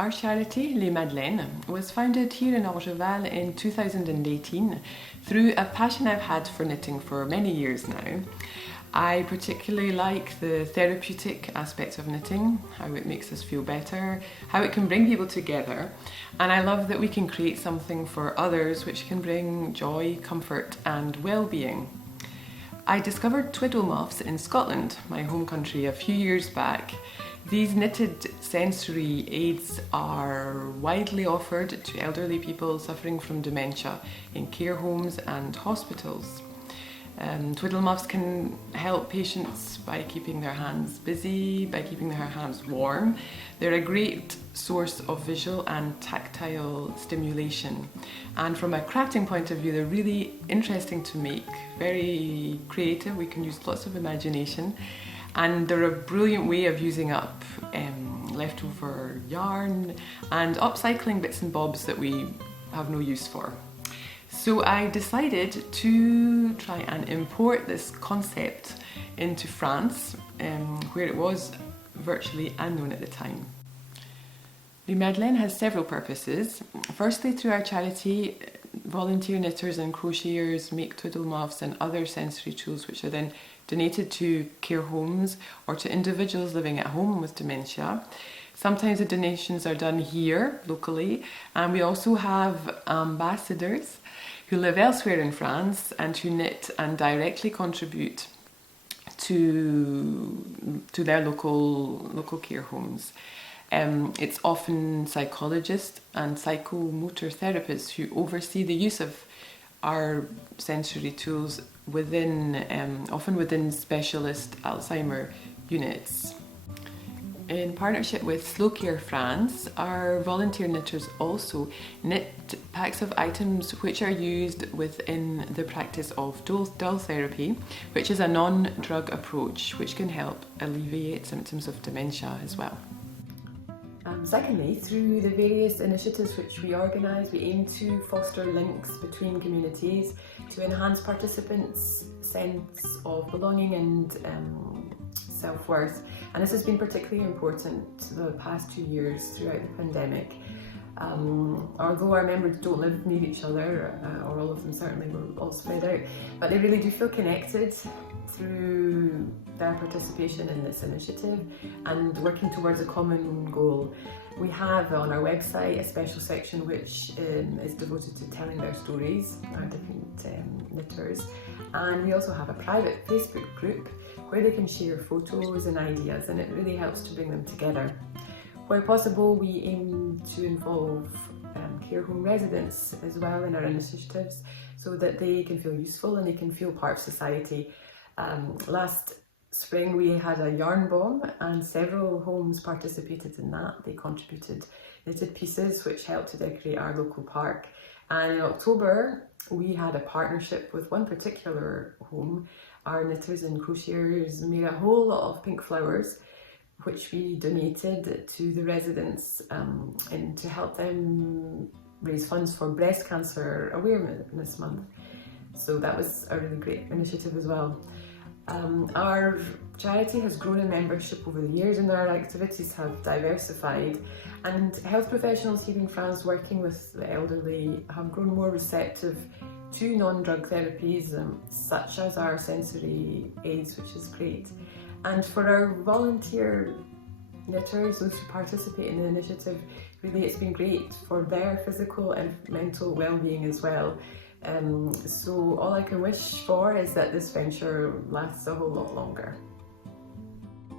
Our charity, Les Made-Laines, was founded here in Orgeval in 2018 through a passion I've had for knitting for many years now. I particularly like the therapeutic aspects of knitting, how it makes us feel better, how it can bring people together, and I love that we can create something for others which can bring joy, comfort and well-being. I discovered Twiddle Muffs in Scotland, my home country, a few years back. These knitted sensory aids are widely offered to elderly people suffering from dementia in care homes and hospitals. Twiddle Muffs can help patients by keeping their hands busy, by keeping their hands warm. They're a great source of visual and tactile stimulation. And from a crafting point of view, they're really interesting to make, very creative. We can use lots of imagination. And they're a brilliant way of using up leftover yarn and upcycling bits and bobs that we have no use for. So I decided to try and import this concept into France, where it was virtually unknown at the time. Les Made-Laines has several purposes. Firstly, through our charity, volunteer knitters and crocheters make Twiddle Muffs and other sensory tools which are then donated to care homes or to individuals living at home with dementia. Sometimes the donations are done here, locally, and we also have ambassadors who live elsewhere in France and who knit and directly contribute to their local care homes. It's often psychologists and psychomotor therapists who oversee the use of our sensory tools often within specialist Alzheimer units. In partnership with Slow Care France, our volunteer knitters also knit packs of items which are used within the practice of dull therapy, which is a non-drug approach which can help alleviate symptoms of dementia as well. Secondly, through the various initiatives which we organise, we aim to foster links between communities to enhance participants' sense of belonging and self-worth. And this has been particularly important the past 2 years throughout the pandemic. Although our members don't live near each other, or all of them certainly, we're all spread out, but they really do feel connected through their participation in this initiative and working towards a common goal. We have on our website a special section which is devoted to telling their stories, our different knitters, and we also have a private Facebook group where they can share photos and ideas, and it really helps to bring them together. Where possible, we aim to involve care home residents as well in our initiatives so that they can feel useful and they can feel part of society. Last spring we had a yarn bomb and several homes participated in that. They contributed knitted pieces which helped to decorate our local park. And in October we had a partnership with one particular home. Our knitters and crocheters made a whole lot of pink flowers which we donated to the residents and to help them raise funds for breast cancer awareness month. So that was a really great initiative as well. Our charity has grown in membership over the years and our activities have diversified, and health professionals here in France working with the elderly have grown more receptive to non-drug therapies such as our sensory aids, which is great. And for our volunteer knitters, those who participate in the initiative, really it's been great for their physical and mental well-being as well. So all I can wish for is that this venture lasts a whole lot longer.